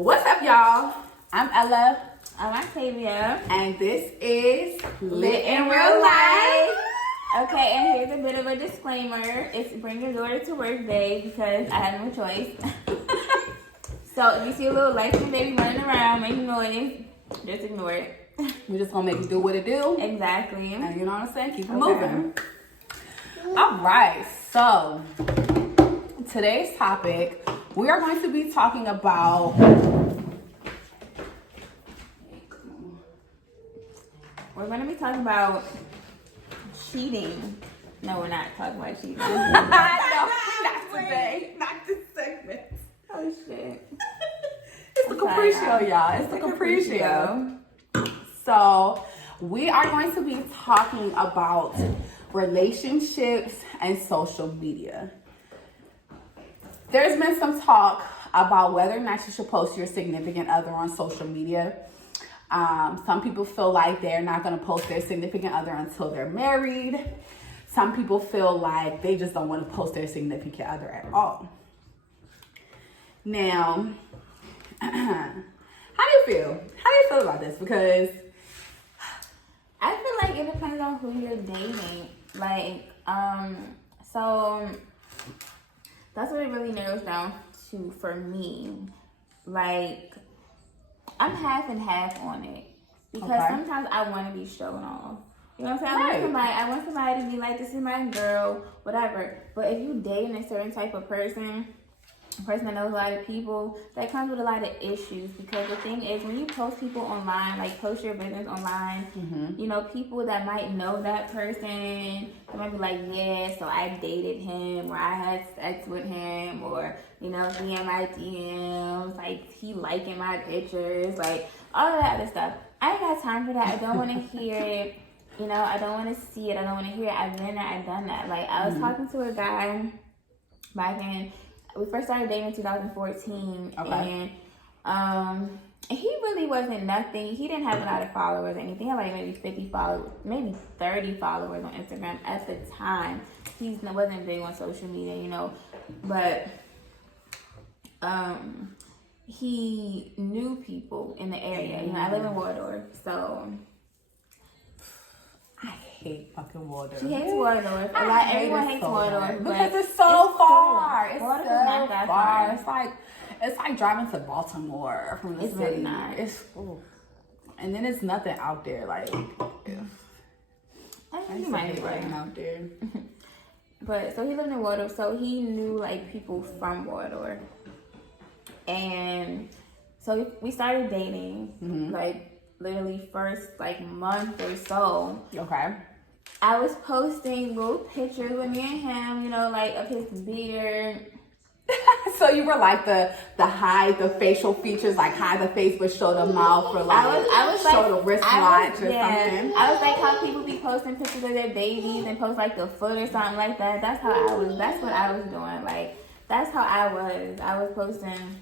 What's up, y'all? I'm Ella, I'm Octavia. and this is Lit in Real Life. Okay, and here's a bit of a disclaimer. It's bring your daughter to work day because I had no choice. So if you see a little light-skinned baby running around making noise, just ignore it. We're just gonna make it do what it do. Exactly. And you know what I'm saying? Keep it moving. All right, so today's topic, we are going to be talking about We're going to be talking about cheating. No, we're not talking about cheating. no, not today. Not this segment. Oh, shit. It's the Capri Show, y'all. It's the Capri Show. So, we are going to be talking about relationships and social media. There's been some talk about whether or not you should post your significant other on social media. Some people feel like they're not going to post their significant other until they're married. Some people feel like they just don't want to post their significant other at all. Now, how do you feel? How do you feel about this? Because I feel like it depends on who you're dating. So that's what it really narrows down to for me. Like, I'm half and half on it. Because sometimes I want to be showing off. You know what I'm saying? Right. I want somebody to be like, this is my girl, whatever. But if you dating a certain type of person, a person that knows a lot of people, that comes with a lot of issues. Because the thing is, when you post people online, like post your business online, you know, people that might know that person, they might be like, yeah, so I dated him, or I had sex with him, or, you know, he in my DMs, like, he liking my pictures, like, all of that other stuff. I ain't got time for that. I don't want to hear it. You know, I don't want to see it. I don't want to hear it. I've been there. I've done that. Like, I was talking to a guy back in, we first started dating in 2014. And he really wasn't nothing. He didn't have a lot of followers or anything. He had like maybe 50 followers, maybe 30 followers on Instagram at the time. He wasn't big on social media, you know. But he knew people in the area. You know, I live in Waldorf, so I hate fucking Waldorf. she hates Waldorf. Everyone hates Waldorf because it's so far. It's Waldorf so is not that far. It's like driving to Baltimore from the city. Really not. And then it's nothing out there. Like, I think you might be right out there. But so he lived in Waldorf, so he knew like people from Waldorf. And so we started dating, like literally first like month or so. Okay. I was posting little pictures with me and him, you know, like of his beard. So you were like the hide the facial features, like hide the face but show the mouth, or like I was show like, the wristwatch or something. I was like how people be posting pictures of their babies and post like the foot or something like that. That's how I was. That's what I was doing. Like, that's how I was. I was posting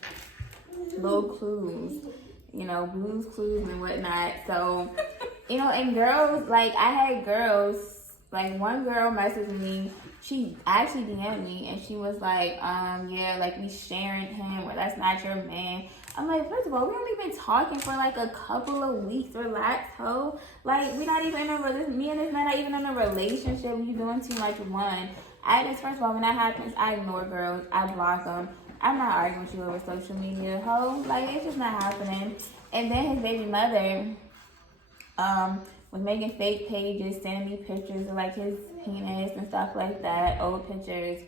little clues, you know, Blue's Clues and whatnot. So, you know, and girls, like, I had girls, like, one girl messaged me. She actually DM'd me, and she was like, yeah, like, we sharing him, or that's not your man. I'm like, first of all, we only been talking for, like, a couple of weeks. Relax, ho. Like, we not even in a relationship. Me and this man not even in a relationship. You doing too much. One. First of all, when that happens, I ignore girls. I block them. I'm not arguing with you over social media, ho. Like, it's just not happening. And then his baby mother was making fake pages, sending me pictures of, like, his penis and stuff like that, old pictures,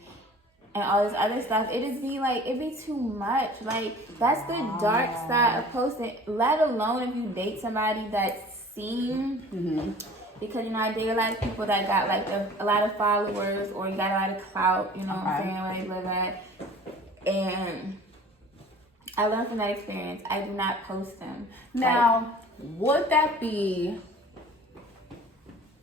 and all this other stuff. It'd be too much. Like, that's the dark side of posting, let alone if you date somebody that's seen. Because, you know, I date a lot of people that got, like, a lot of followers, or you got a lot of clout, you know what I'm saying, where they live at. And I learned from that experience. I do not post them. Now, wouldn't that be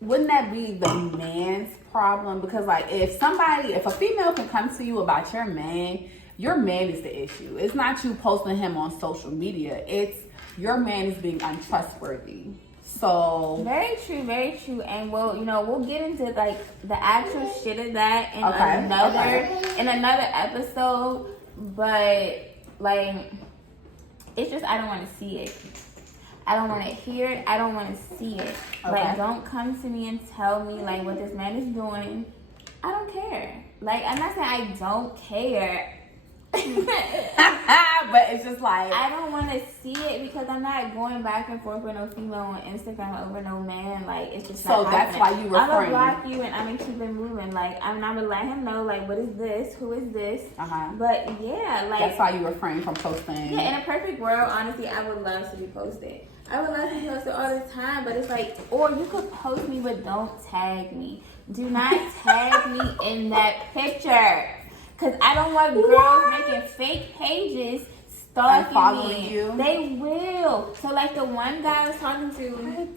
the man's problem? Because, like, if a female can come to you about your man is the issue. It's not you posting him on social media. It's your man is being untrustworthy. So very true. And we'll get into like the actual shit of that in another episode. But like It's just I don't want to see it. I don't want to hear it. I don't want to see it. Okay. Like, don't come to me and tell me, like, what this man is doing. I don't care. Like, I'm not saying I don't care. But it's just like, I don't want to see it because I'm not going back and forth with no female on Instagram over no man. Like, it's just so not that's happening. why you I'm gonna refrain. block you and I'm gonna keep it moving. Like, I'm gonna let him know, like, what is this? Who is this? But yeah, like, that's why you refrain from posting. yeah, in a perfect world, honestly, I would love to be posted. I would love to be posted all the time, but it's like, or you could post me, but don't tag me. Do not tag me in that picture. Because I don't want girls making fake pages stalking and following me. you. They will. So, like, the one guy I was talking to,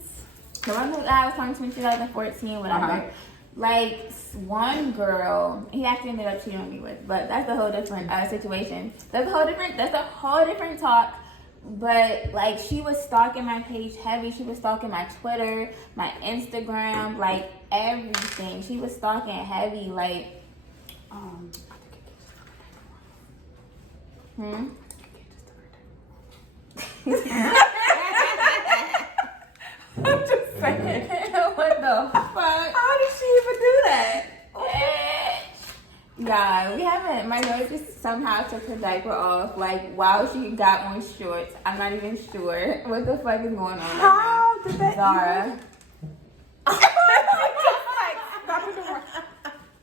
the one guy I was talking to in 2014, whatever, like, one girl, he actually ended up cheating on me with, but that's a whole different situation. That's a whole different talk. But, like, she was stalking my page heavy. She was stalking my Twitter, my Instagram, like, everything. She was stalking heavy, like, I'm just saying. What the fuck? How did she even do that? Yeah, we haven't. My daughter just somehow took her diaper off, like, while she got on shorts. I'm not even sure what the fuck is going on. How did that Zara.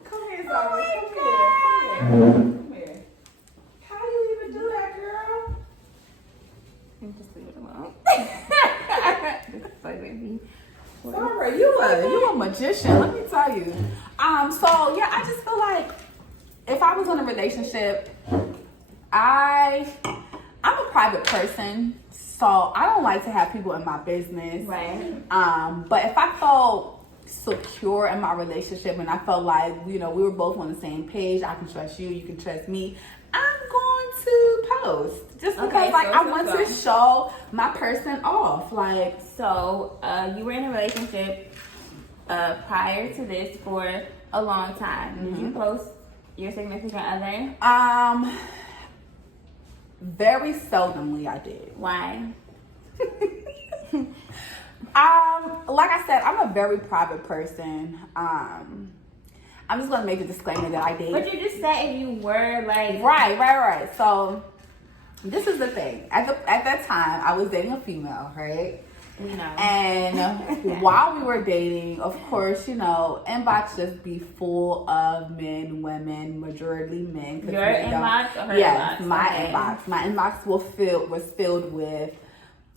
Come here, Zara. Come here. How do you even do that, girl? Just leave it alone. Zara, you a magician. Let me tell you. So yeah, I just feel like if I was in a relationship, I'm a private person, so I don't like to have people in my business. Right. But if I felt secure in my relationship and I felt like, you know, we were both on the same page, I can trust you, you can trust me, I'm going to post. Just because I want to show my person off. Like, so you were in a relationship prior to this for a long time. Did you post your significant other? Very seldomly I did. Why? Like I said, I'm a very private person. I'm just gonna make a disclaimer that I did. But you just said if you were like Right. So this is the thing. At that time, I was dating a female, right? We know. And while we were dating, of course, you know, inbox just be full of men, women, majority men. Your inbox or her yes, inbox? my Okay. inbox. My inbox was filled with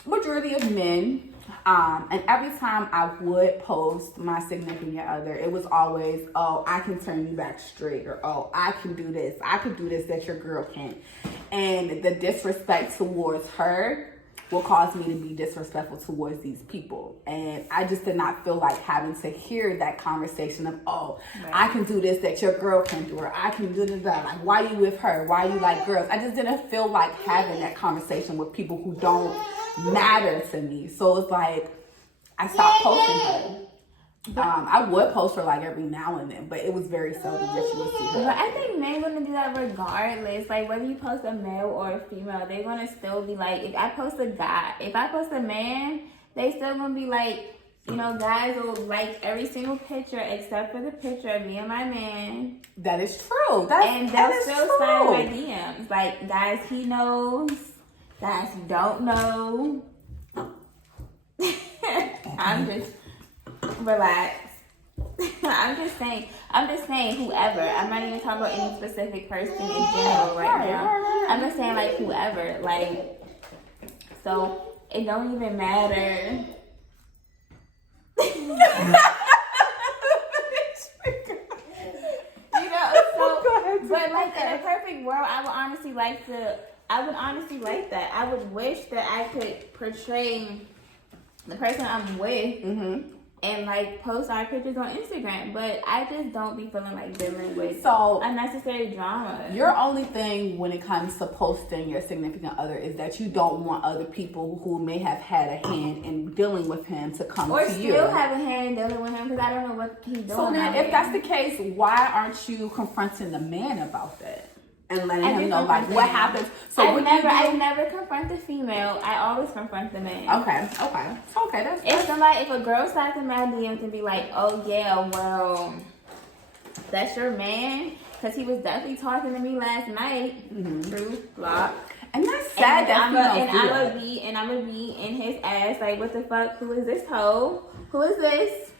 majority of men. And every time I would post my significant other, it was always, oh, I can turn you back straight, or oh, I can do this that your girl can't. And the disrespect towards her will cause me to be disrespectful towards these people. And I just did not feel like having to hear that conversation of, oh, right, I can do this that your girl can do, or I can do this, that. Like, why you with her? Why you like girls? I just didn't feel like having that conversation with people who don't matter to me. So it's like, I stopped posting her. I would post her like every now and then, but it was very seldom that you would see her. But I think men gonna do that regardless. Like, whether you post a male or a female, they're gonna still be like, if I post a man, they still gonna be like, you know, guys will like every single picture except for the picture of me and my man. That is true. And they'll still slide my DMs. Like, guys he knows, guys he don't know. I'm just relax. I'm just saying whoever. I'm not even talking about any specific person in general right now. I'm just saying like whoever. Like, so it don't even matter. You know, so, but like in a perfect world, I would honestly like that. I would wish that I could portray the person I'm with and like post our pictures on Instagram, but I just don't be feeling like dealing with unnecessary drama. Your only thing when it comes to posting your significant other is that you don't want other people who may have had a hand in dealing with him to come or to you. Or still have a hand in dealing with him because I don't know what he's doing. So now, if that's the case, why aren't you confronting the man about that? and letting him know like what happens. So I never confront the female. I always confront the man. Okay. That's If a girl starts in my DMs and be like, oh yeah, well, that's your man, because he was definitely talking to me last night. Through block. And that's sad. I'm gonna be in his ass like, what the fuck? Who is this hoe? Who is this?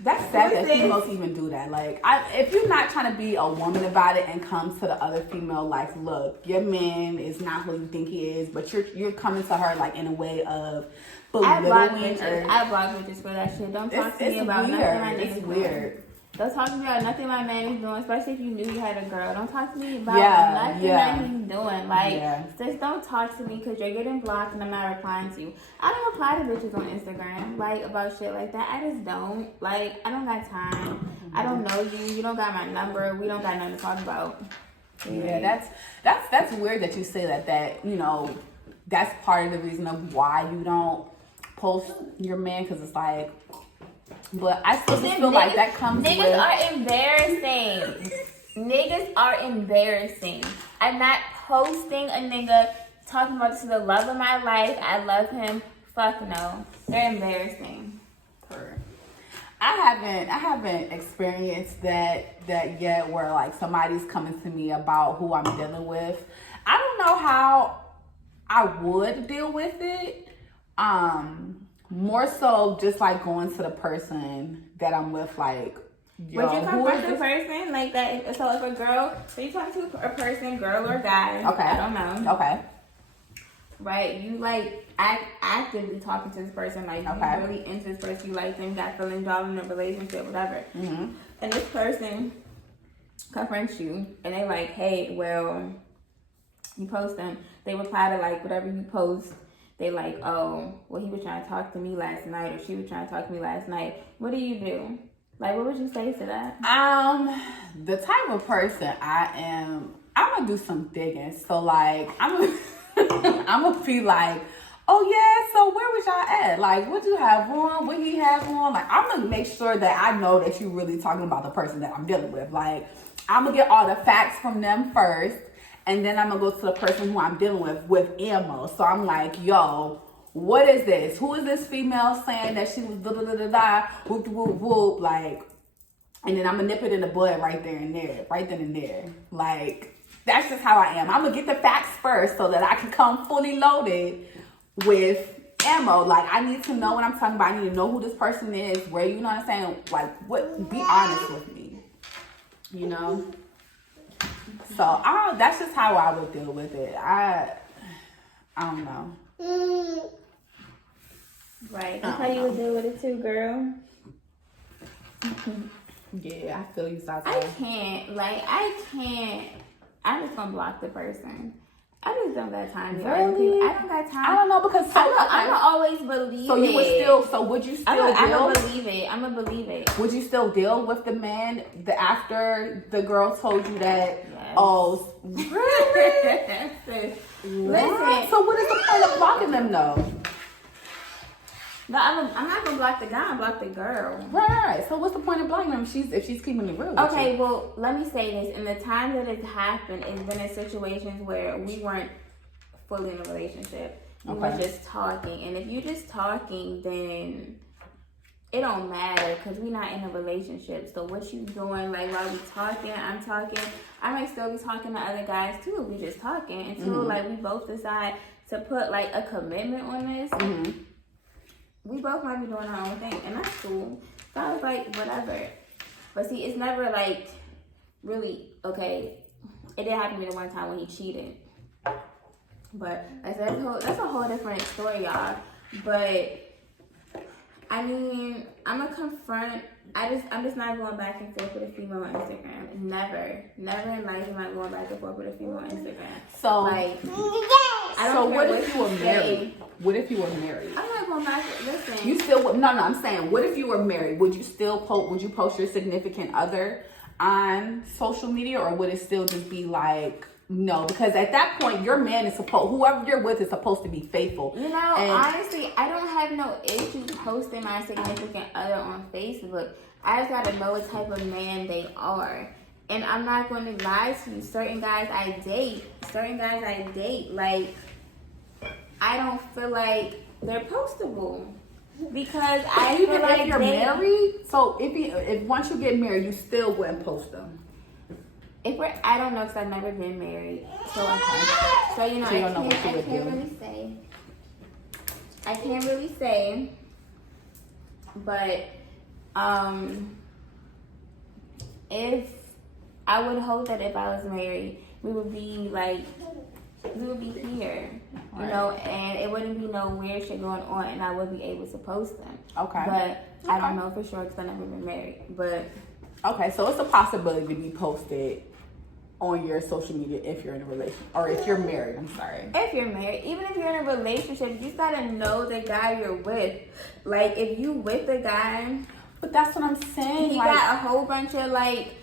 That's sad that females even do that. Like, if you're not trying to be a woman about it and come to the other female, like, look, your man is not who you think he is, but you're coming to her like in a way of belittling. I block bitches for that shit. Don't talk to me about nothing my niggas doing. Weird. Don't talk to me about nothing my man is doing, especially if you knew you had a girl. Don't talk to me about nothing that he's doing. Like, just don't talk to me because you're getting blocked and I'm not replying to you. I don't reply to bitches on Instagram, like, about shit like that. I just don't. Like, I don't got time. I don't know you. You don't got my number. We don't got nothing to talk about. Yeah, that's weird that you say that, you know, that's part of the reason of why you don't post your man, because it's like, but I still feel like that comes niggas with... are embarrassing. Niggas are embarrassing. I'm not posting a nigga talking about this is the love of my life. I love him. Fuck no. They're embarrassing. I haven't experienced that yet, where like somebody's coming to me about who I'm dealing with. I don't know how I would deal with it. More so just like going to the person that I'm with, like, yo, would you confront the person like that? So if a girl, so you talk to a person, girl or guy, okay, I don't know, okay, right? You like actively talking to this person, like you really into this person, you like them, got feelings, y'all in a relationship, whatever. And this person confronts you, and they like, hey, well, you post them. They reply to like whatever you post. They like, oh, well, he was trying to talk to me last night, or she was trying to talk to me last night. What do you do? Like, what would you say to that? The type of person I am, I'm gonna do some digging. So like, I'm gonna be like, oh yeah, so where was y'all at? Like, what you have on? What he have on? Like, I'm gonna make sure that I know that you really talking about the person that I'm dealing with. Like, I'm gonna get all the facts from them first. And then I'm going to go to the person who I'm dealing with ammo. So I'm like, yo, what is this? Who is this female saying that she was da-da-da-da-da, whoop, whoop, whoop, like, and then I'm going to nip it in the bud right then and there. Like, that's just how I am. I'm going to get the facts first so that I can come fully loaded with ammo. Like, I need to know what I'm talking about. I need to know who this person is, where, you know what I'm saying? Like, what? Be honest with me, you know? So that's just how I would deal with it. I don't know. Right. That's how you would deal with it too, girl. Yeah, I feel you, Sasa. I can't. I'm just gonna block the person. I just don't got time. Really? I don't got time. I don't know, because I don't always believe so it. You would still, so would you still I'm gonna believe it. I'm gonna believe it. Would you still deal with the man after the girl told you that? Yes. Oh, really? Listen. So what is the point of blocking them though? No, I'm not gonna block the guy. I'm block the girl. Right. So what's the point of blocking them if she's keeping it real? Okay. Well, let me say this. In the time that it's happened, it's been in situations where we weren't fully in a relationship. We were just talking, and if you're just talking, then it don't matter because we're not in a relationship. So what you doing, like, while we talking, I'm talking, I might still be talking to other guys too. We just talking until like we both decide to put like a commitment on this. We both might be doing our own thing, and that's cool. So I was like, whatever. But see, it's never like really okay. It did happen to me the one time when he cheated. But that's a whole different story, y'all. But I mean, I'm gonna confront. I'm just not going back and forth with a female on Instagram. Never in life am I going back and forth with a female on Instagram. So like, so what if you were married? What if you were married? I'm not going back. Listen, you still would. No. I'm saying, what if you were married? Would you still post? Would you post your significant other on social media, or would it still just be like? No, because at that point, your man is whoever you're with is supposed to be faithful. You know, honestly, I don't have no issue posting my significant other on Facebook. I just gotta know what type of man they are. And I'm not going to lie to you. Certain guys I date, like, I don't feel like they're postable. Because I Even feel like if you're married, so if once you get married, you still wouldn't post them. I don't know because I've never been married. So I can't really say. But if I would hope that if I was married, we would be here, you know, and it wouldn't be no weird shit going on, and I would be able to post them. Okay. But I don't know for sure because I've never been married. But okay, so it's a possibility to be posted on your social media if you're in a relationship or if you're married. I'm sorry. If you're married, even if you're in a relationship, you just gotta know the guy you're with. Like if you with a guy, but that's what I'm saying. He got a whole bunch of like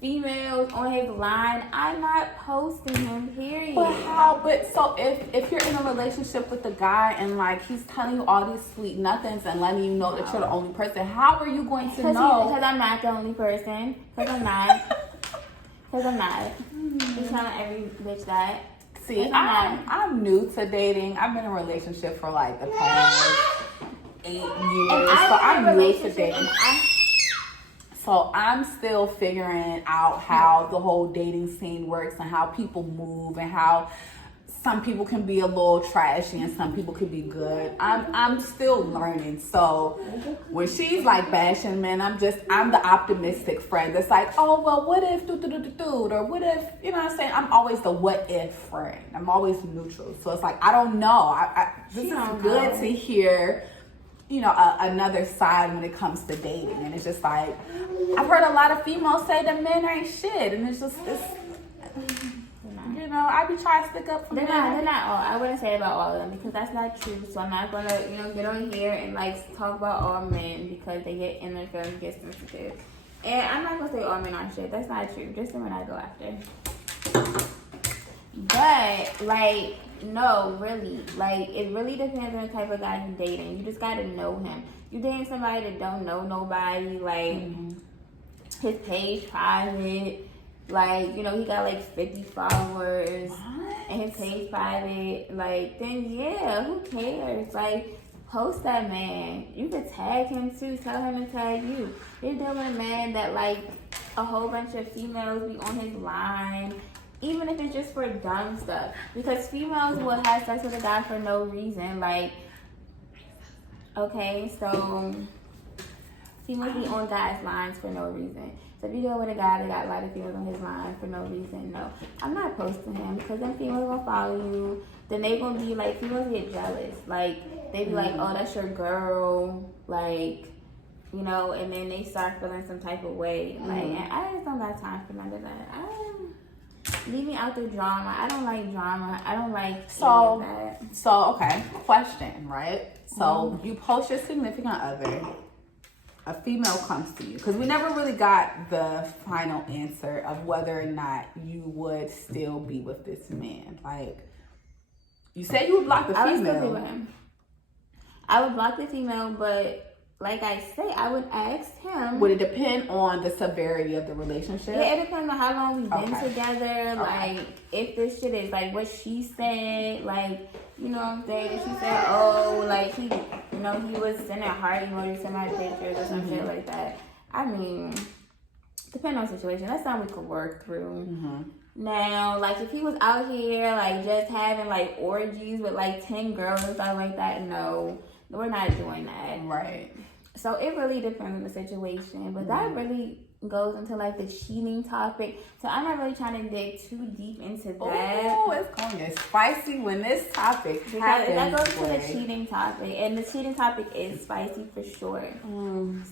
females on his line. I'm not posting him. Period. But how? But so if you're in a relationship with a guy and like he's telling you all these sweet nothings and letting you know that you're the only person, how are you going to know? Because I'm not the only person. Because I'm not. He's telling every bitch that. See, I'm new to dating. I've been in a relationship for like the past 8 years, so I'm new to dating. So I'm still figuring out how the whole dating scene works and how people move and how some people can be a little trashy and some people can be good. I'm still learning. So when she's like bashing men, I'm the optimistic friend that's like, oh well, what if or what if, you know what I'm saying? I'm always the what if friend. I'm always neutral. So it's like I don't know. This is good to hear, you know, another side when it comes to dating. And it's just like I've heard a lot of females say that men ain't shit, and it's you know, I be trying to stick up for men. They're not all. I wouldn't say about all of them because that's not true. So I'm not gonna, you know, get on here and like talk about all men because they get in their feelings, get sensitive. And I'm not gonna say all men are shit. That's not true. Just the men I go after. But like, no, really, like it really depends on the type of guy you're dating. You just gotta know him. You dating somebody that don't know nobody, like his page private. Like, you know, he got like 50 followers and his page private. Like, then yeah, who cares? Like, post that man. You could tag him too. Tell him to tag you. You're dealing with a man that like a whole bunch of females be on his line. Even if it's just for dumb stuff. Because females will have sex with a guy for no reason. Like, okay, so females be on guys' lines for no reason. So if you go with a guy that got a lot of females on his line for no reason, no. I'm not posting him because then females gonna follow you. Then they gonna be like, females get jealous. Like, they be like, oh, that's your girl. Like, you know, and then they start feeling some type of way. Like, and I just don't got time for none of that. Leave me out the drama. I don't like drama. I don't like any of that. So, okay, question, right? So, you post your significant other. A female comes to you. Because we never really got the final answer of whether or not you would still be with this man. Like, you said you would block the female. I would still be with him. I would block the female, but like I say, I would ask him. Would it depend on the severity of the relationship? Yeah, it depends on how long we've been together. Like, if this shit is like what she said, like, you know what I'm saying? If she said, oh, like, he was sending heart emojis to my pictures or some shit like that. I mean, depending on the situation. That's something we could work through. Now, like, if he was out here, like, just having, like, orgies with, like, 10 girls and stuff like that, no. We're not doing that. Right. So it really depends on the situation. But that really goes into like the cheating topic. So I'm not really trying to dig too deep into that. Oh, it's going to get spicy when this topic happens. That goes to the cheating topic. And the cheating topic is spicy for sure.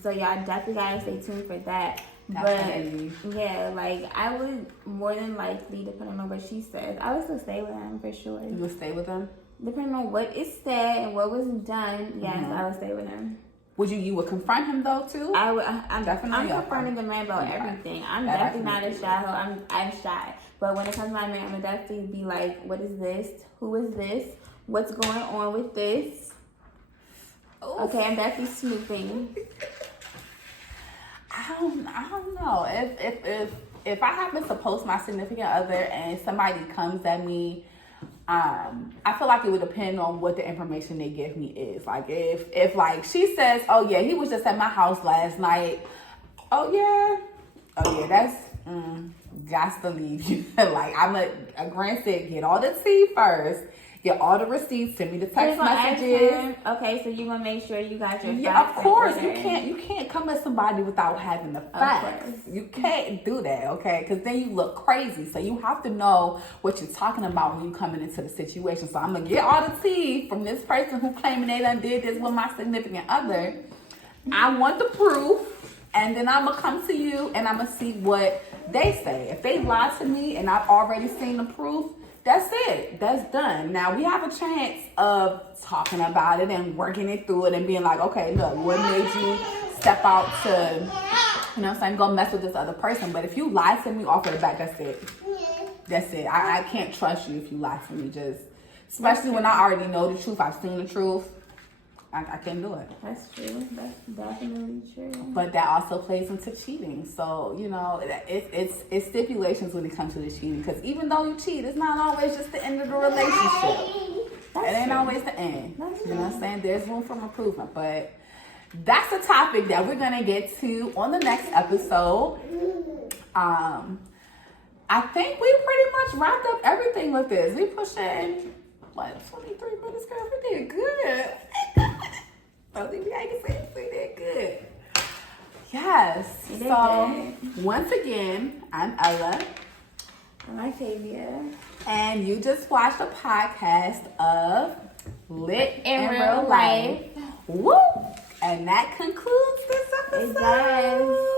So y'all definitely gotta stay tuned for that. Definitely. But yeah, like I would more than likely, depending on what she says, I would still stay with him for sure. You would stay with him? Depending on what is said and what was done, yes, I would stay with him. You would confront him though too? I'm confronting the man about everything. I'm definitely not a shy hoe. I'm shy. But when it comes to my man, I'm gonna definitely be like, what is this? Who is this? What's going on with this? Oof. Okay, I'm definitely snooping. I don't know. If if I happen to post my significant other and somebody comes at me, I feel like it would depend on what the information they give me is. Like if like she says, oh yeah, he was just at my house last night. Oh yeah, that's got to leave you. Like I'm a granted, get all the tea first. Get all the receipts. Send me the text messages. Okay, so you gonna make sure you got your facts. Yeah, of course. You can't come at somebody without having the facts. You can't do that, okay? Because then you look crazy. So you have to know what you're talking about when you're coming into the situation. So I'm gonna get all the tea from this person who claiming they done did this with my significant other. I want the proof, and then I'm gonna come to you and I'm gonna see what they say. If they lie to me and I've already seen the proof, that's it. That's done. Now we have a chance of talking about it and working it through it and being like, okay, look, what made you step out to, you know what I'm saying, go mess with this other person? But if you lie to me off of the bat, that's it. That's it. I can't trust you if you lie to me. Just, especially when I already know the truth. I've seen the truth. I can't do it. That's true. That's definitely true. But that also plays into cheating. So, you know, it's stipulations when it comes to the cheating. Because even though you cheat, it's not always just the end of the relationship. It ain't always the end. You know what I'm saying? There's room for improvement. But that's a topic that we're going to get to on the next episode. I think we pretty much wrapped up everything with this. We pushed in, 23 minutes, girl. We did good. I think I can say we did good. Yes. So, once again, I'm Ella. I'm Octavia. And you just watched a podcast of Lit in Real Life. Woo! And that concludes this episode. It does.